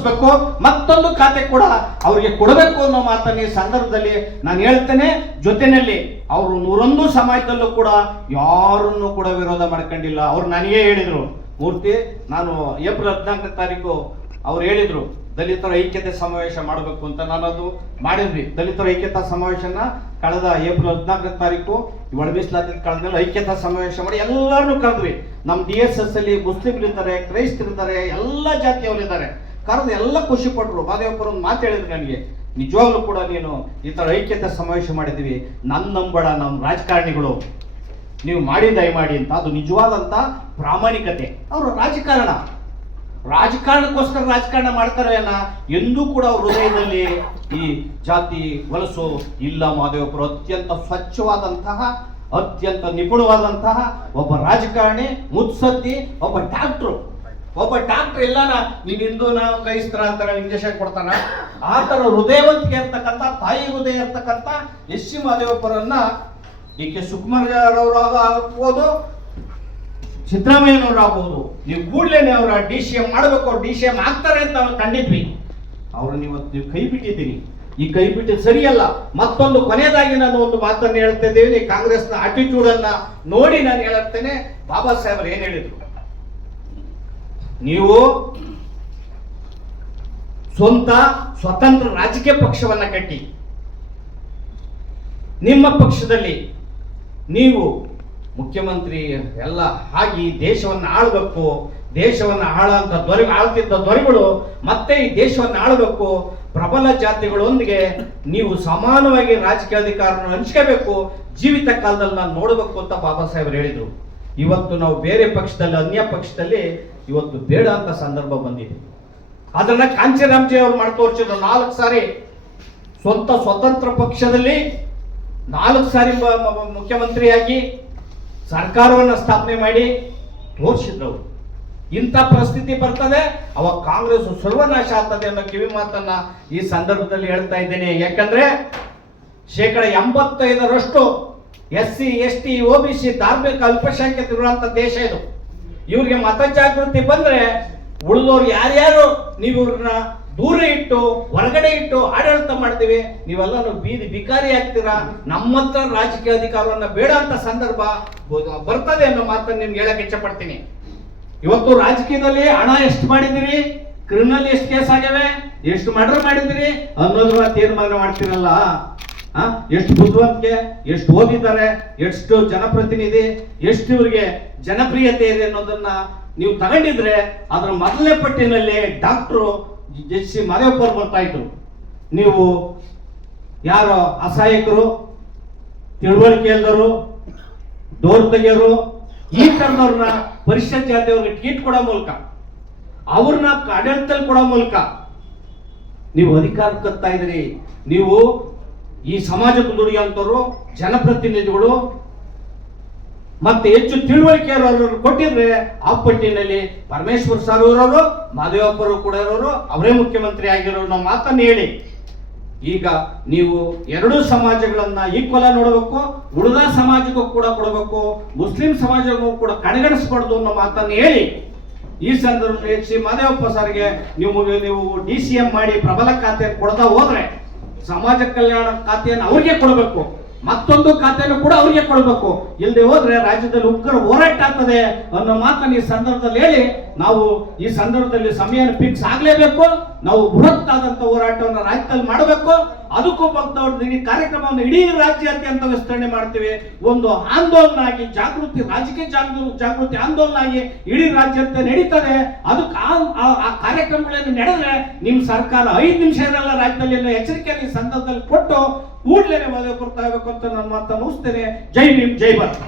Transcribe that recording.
ಮುಗಿಸ್ಬೇಕು, ಮತ್ತೊಂದು ಖಾತೆ ಕೂಡ ಅವ್ರಿಗೆ ಕೊಡಬೇಕು ಅನ್ನೋ ಮಾತನ್ನು ಈ ಸಂದರ್ಭದಲ್ಲಿ ನಾನು ಹೇಳ್ತೇನೆ. ಜೊತೆಯಲ್ಲಿ ಅವರು 101 ಸಮಾಜದಲ್ಲೂ ಕೂಡ ಯಾರನ್ನು ಕೂಡ ವಿರೋಧ ಮಾಡ್ಕೊಂಡಿಲ್ಲ. ಅವ್ರು ನನಗೇ ಹೇಳಿದ್ರು, ಮೂರ್ತಿ ನಾನು ಏಪ್ರಿಲ್ 14ನೇ ತಾರೀಕು ಅವ್ರು ಹೇಳಿದ್ರು ದಲಿತರ ಐಕ್ಯತೆ ಸಮಾವೇಶ ಮಾಡಬೇಕು ಅಂತ. ನಾನು ಅದು ಮಾಡಿದ್ವಿ. ದಲಿತರ ಐಕ್ಯತಾ ಸಮಾವೇಶನ ಕಳೆದ ಏಪ್ರಿಲ್ 14ನೇ ತಾರೀಕು ಒಳ ಮೀಸಲಾತಿ ಕಳೆದ ಐಕ್ಯತಾ ಸಮಾವೇಶ ಮಾಡಿ ಎಲ್ಲರನ್ನೂ ಕರೆದ್ವಿ. ನಮ್ಮ DSS ಅಲ್ಲಿ ಮುಸ್ಲಿಮ್ರಿದ್ದಾರೆ, ಕ್ರೈಸ್ತರಿದ್ದಾರೆ, ಎಲ್ಲ ಜಾತಿಯವರಿದ್ದಾರೆ. ಕರೆದು ಎಲ್ಲ ಖುಷಿ ಪಟ್ರು. ಮಾದೇವಪ್ಪರು ಒಂದು ಮಾತು ಹೇಳಿದ್ರು ನನಗೆ, ನಿಜವಾಗ್ಲೂ ಕೂಡ ನೀನು ಈ ಥರ ಐಕ್ಯತೆ ಸಮಾವೇಶ ಮಾಡಿದ್ದೀವಿ, ನನ್ನ ನಂಬಡ ನಮ್ಮ ರಾಜಕಾರಣಿಗಳು ನೀವು ಮಾಡಿ ದಯಮಾಡಿ ಅಂತ. ಅದು ನಿಜವಾದಂಥ ಪ್ರಾಮಾಣಿಕತೆ. ಅವರು ರಾಜಕಾರಣಕ್ಕೋಸ್ಕರ ರಾಜಕಾರಣ ಮಾಡ್ತಾರೆ ಎಂದೂ ಕೂಡ ಅವ್ರ ಹೃದಯದಲ್ಲಿ ಈ ಜಾತಿ ಹೊಲಸು ಇಲ್ಲ. ಮಾದೇವಪ್ಪರು ಅತ್ಯಂತ ಸ್ವಚ್ಛವಾದಂತಹ, ಅತ್ಯಂತ ನಿಪುಣವಾದಂತಹ ಒಬ್ಬ ರಾಜಕಾರಣಿ, ಮುತ್ಸದ್ದಿ, ಒಬ್ಬ ಡಾಕ್ಟ್ರು ಎಲ್ಲಾನ ನೀನ್ ಹಿಂದೂನ ಕ್ರೈಸ್ತರ ಅಂತಾರ ಇಂಜೆಕ್ಷನ್ ಕೊಡ್ತಾನ, ಆ ತರ ಹೃದಯವಂತಿಕೆ ಇರ್ತಕ್ಕಂಥ, ತಾಯಿ ಹೃದಯ ಇರ್ತಕ್ಕಂಥ ಎಸ್.ಸಿ. ಮಾದೇವಪ್ಪರನ್ನ DK ಶಿವಕುಮಾರ್ ಅವರು ಆಗ್ಬೋದು, ಸಿದ್ದರಾಮಯ್ಯನವರು ಆಗ್ಬೋದು, ನೀವು ಕೂಡಲೇ ಅವರ DCM ಮಾಡಬೇಕು, ಅವ್ರು DCM ಆಗ್ತಾರೆ ಅಂತ ನಾವು ಕಂಡಿದ್ವಿ. ಅವ್ರನ್ನ ಇವತ್ತು ನೀವು ಕೈ ಬಿಟ್ಟಿದ್ದೀರಿ. ಈ ಕೈ ಬಿಟ್ಟಿದ್ದು ಸರಿಯಲ್ಲ. ಮತ್ತೊಂದು ಕೊನೆಯದಾಗಿ ನಾನು ಒಂದು ಮಾತನ್ನು ಹೇಳ್ತಾ ಇದ್ದೇನೆ. ಕಾಂಗ್ರೆಸ್ನ ಆಟಿಟ್ಯೂಡ್ ಅನ್ನ ನೋಡಿ ನಾನು ಹೇಳುತ್ತೇನೆ. ಬಾಬಾ ಸಾಹೇಬರು ಏನ್ ಹೇಳಿದ್ರು, ನೀವು ಸ್ವತಂತ್ರ ರಾಜಕೀಯ ಪಕ್ಷವನ್ನ ಕಟ್ಟಿ ನಿಮ್ಮ ಪಕ್ಷದಲ್ಲಿ ನೀವು ಮುಖ್ಯಮಂತ್ರಿ ಎಲ್ಲ ಆಗಿ ದೇಶವನ್ನು ಆಳ್ಬೇಕು, ದೇಶವನ್ನು ಆಳ್ತಿದ್ದ ದೊರೆಗಳು ಮತ್ತೆ ಈ ದೇಶವನ್ನು ಆಳ್ಬೇಕು, ಪ್ರಬಲ ಜಾತಿಗಳೊಂದಿಗೆ ನೀವು ಸಮಾನವಾಗಿ ರಾಜಕೀಯ ಅಧಿಕಾರವನ್ನು ಹಂಚ್ಕೋಬೇಕು, ಜೀವಿತ ಕಾಲದಲ್ಲಿ ನಾನು ನೋಡಬೇಕು ಅಂತ ಬಾಬಾ ಸಾಹೇಬರು ಹೇಳಿದ್ರು. ಇವತ್ತು ನಾವು ಬೇರೆ ಪಕ್ಷದಲ್ಲಿ, ಅನ್ಯ ಪಕ್ಷದಲ್ಲಿ ಇವತ್ತು ಬೇಡ ಅಂತ ಸಂದರ್ಭ ಬಂದಿದೆ. ಅದನ್ನ ಕಾಂಚೀರಾಮ್ಜಿ ಅವರು ಮಾಡಿ ತೋರಿಸಿದ್ರು. 4 ಸಾರಿ ಸ್ವತಂತ್ರ ಪಕ್ಷದಲ್ಲಿ 4 ಸಾರಿ ಮುಖ್ಯಮಂತ್ರಿಯಾಗಿ ಸರ್ಕಾರವನ್ನು ಸ್ಥಾಪನೆ ಮಾಡಿ ತೋರಿಸಿದ್ರು. ಇಂಥ ಪರಿಸ್ಥಿತಿ ಬರ್ತದೆ, ಅವಾಗ ಕಾಂಗ್ರೆಸ್ ಸರ್ವನಾಶ ಆಗ್ತದೆ ಅನ್ನೋ ಕಿವಿ ಮಾತನ್ನ ಈ ಸಂದರ್ಭದಲ್ಲಿ ಹೇಳ್ತಾ ಇದ್ದೇನೆ. ಯಾಕಂದ್ರೆ 85% SC ST OBC ಧಾರ್ಮಿಕ ಅಲ್ಪಸಂಖ್ಯಾತರಿರುವಂತ ದೇಶ ಇದು. ಇವ್ರಿಗೆ ಮತ ಜಾಗೃತಿ ಬಂದ್ರೆ ಉಳಿದವ್ರು ಯಾರ್ಯಾರು ನೀವು ಇವ್ರನ್ನ ದೂರ ಇಟ್ಟು ಹೊರಗಡೆ ಇಟ್ಟು ಆಡಳಿತ ಮಾಡ್ತೀವಿ, ನೀವೆಲ್ಲ ಬೀದಿ ಬಿಕಾರಿ ಆಗ್ತೀರಾ, ನಮ್ಮ ಹತ್ರ ರಾಜಕೀಯ ಅಧಿಕಾರವನ್ನ ಬೇಡ ಅಂತ ಸಂದರ್ಭ ಬರ್ತದೆ ಅನ್ನೋ ಮಾತನ್ನು ನಿಮ್ಗೆ ಹೇಳಕ್ ಇಚ್ಛೆ ಪಡ್ತೀನಿ. ಇವತ್ತು ರಾಜಕೀಯದಲ್ಲಿ ಹಣ ಎಷ್ಟು ಮಾಡಿದಿರಿ, ಕ್ರಿಮಿನಲ್ ಎಷ್ಟು ಕೇಸ್ ಆಗ್ಯಾವೆ, ಎಷ್ಟು ಮರ್ಡರ್ ಮಾಡಿದಿರಿ ಅನ್ನೋದ್ರ ತೀರ್ಮಾನ ಮಾಡ್ತೀರಲ್ಲ. ಎಷ್ಟು ಬುದ್ಧಿವಂತಿಕೆ, ಎಷ್ಟು ಓದಿದ್ದಾರೆ, ಎಷ್ಟು ಜನಪ್ರತಿನಿಧಿ, ಎಷ್ಟು ಇವ್ರಿಗೆ ಜನಪ್ರಿಯತೆ ಇದೆ ಅನ್ನೋದನ್ನ ನೀವು ತಗೊಂಡಿದ್ರೆ ಅದರ ಮೊದಲನೇ ಪಟ್ಟಿನಲ್ಲಿ ಡಾಕ್ಟ್ರು ಎಸ್.ಸಿ. ಮಾದೇವಪ್ಪ ಬರ್ತಾ ಇದ್ರು. ನೀವು ಯಾರೋ ಅಸಹಾಯಕರು, ತಿಳುವಳಿಕೆ ಇಲ್ಲದವರು, ಡೋರ್ ತೆಗೆಯೋರು, ಈ ತರದವ್ರನ್ನ ಪರಿಷತ್ ಜಾತಿಯವ್ರಿಗೆ ಟ್ವೀಟ್ ಕೊಡೋ ಮೂಲಕ, ಅವ್ರನ್ನ ಆಡಳಿತದಲ್ಲಿ ಕೊಡೋ ಮೂಲಕ ನೀವು ಅಧಿಕಾರ ಕತ್ತಾ ಇದ್ರಿ. ನೀವು ಈ ಸಮಾಜಕ್ಕೆ ದುಡಿಯುವಂಥವ್ರು, ಜನಪ್ರತಿನಿಧಿಗಳು ಮತ್ತೆ ಹೆಚ್ಚು ತಿಳುವಳಿಕೆ ಕೊಟ್ಟಿದ್ರೆ ಆ ಪಟ್ಟಿನಲ್ಲಿ ಪರಮೇಶ್ವರ್ ಸರ್ ಇರೋರು, ಮಾದೇವಪ್ಪರು ಕೂಡ ಇರೋರು, ಅವರೇ ಮುಖ್ಯಮಂತ್ರಿ ಆಗಿರೋರು ನಾವು ಮಾತನ್ನು ಹೇಳಿ. ಈಗ ನೀವು ಎರಡೂ ಸಮಾಜಗಳನ್ನ ಈಕ್ವಲ್ ಆಗಿ ನೋಡಬೇಕು, ಉಳಿದ ಸಮಾಜಕ್ಕೂ ಕೂಡ ಕೊಡಬೇಕು, ಮುಸ್ಲಿಂ ಸಮಾಜಕ್ಕೂ ಕೂಡ ಕಡೆಗಣಿಸಬಾರ್ದು ಅನ್ನೋ ಮಾತನ್ನು ಹೇಳಿ ಈ ಸಂದರ್ಭದಲ್ಲಿ ಎಸ್.ಸಿ. ಮಾದೇವಪ್ಪ ಸರ್ಗೆ ನೀವು DCM ಮಾಡಿ ಪ್ರಬಲ ಖಾತೆ ಕೊಡ್ತಾ ಹೋದ್ರೆ ಸಮಾಜ ಕಲ್ಯಾಣ ಖಾತೆಯನ್ನು ಅವ್ರಿಗೆ ಕೊಡಬೇಕು, ಮತ್ತೊಂದು ಖಾತೆಯನ್ನು ಕೂಡ ಅವರಿಗೆ ಕೊಡಬೇಕು. ಇಲ್ಲದೆ ಹೋದ್ರೆ ರಾಜ್ಯದಲ್ಲಿ ಉಗ್ರ ಹೋರಾಟ ಆಗ್ತದೆ ಅನ್ನೋ ಮಾತನ್ನು ಈ ಸಂದರ್ಭದಲ್ಲಿ ಹೇಳಿ, ನಾವು ಈ ಸಂದರ್ಭದಲ್ಲಿ ಸಮಯನ ಫಿಕ್ಸ್ ಆಗ್ಲೇಬೇಕು. ನಾವು ಬೃಹತ್ ಆದಂತ ಹೋರಾಟವನ್ನು ರಾಜ್ಯದಲ್ಲಿ ಮಾಡಬೇಕು. ಅದಕ್ಕೂ ಈ ಕಾರ್ಯಕ್ರಮವನ್ನು ಇಡೀ ರಾಜ್ಯಾದ್ಯಂತ ವಿಸ್ತರಣೆ ಮಾಡ್ತೀವಿ. ಒಂದು ಆಂದೋಲನ ಆಗಿ ಜಾಗೃತಿ, ರಾಜಕೀಯ ಜಾಗೃತಿ ಆಂದೋಲನ ಆಗಿ ಇಡೀ ರಾಜ್ಯಾದ್ಯಂತ ನಡೀತದೆ. ಅದಕ್ಕೆ ಆ ಕಾರ್ಯಕ್ರಮಗಳನ್ನು ನಡೆದ್ರೆ ನಿಮ್ ಸರ್ಕಾರ 5 ನಿಮಿಷ ಇರಲ್ಲ, ರಾಜ್ಯದಲ್ಲಿ ಎಚ್ಚರಿಕೆಯನ್ನು ಈ ಸಂದರ್ಭದಲ್ಲಿ ಕೊಟ್ಟು ಕೂಡಲೇ ಮದುವೆ ಬರ್ತಾ ಇರಬೇಕು ಅಂತ ನನ್ನ ಮಾತನ್ನು ಮುಗಿಸ್ತೇನೆ. ಜೈ ಭೀಮ್, ಜೈ ಭಾರತ್.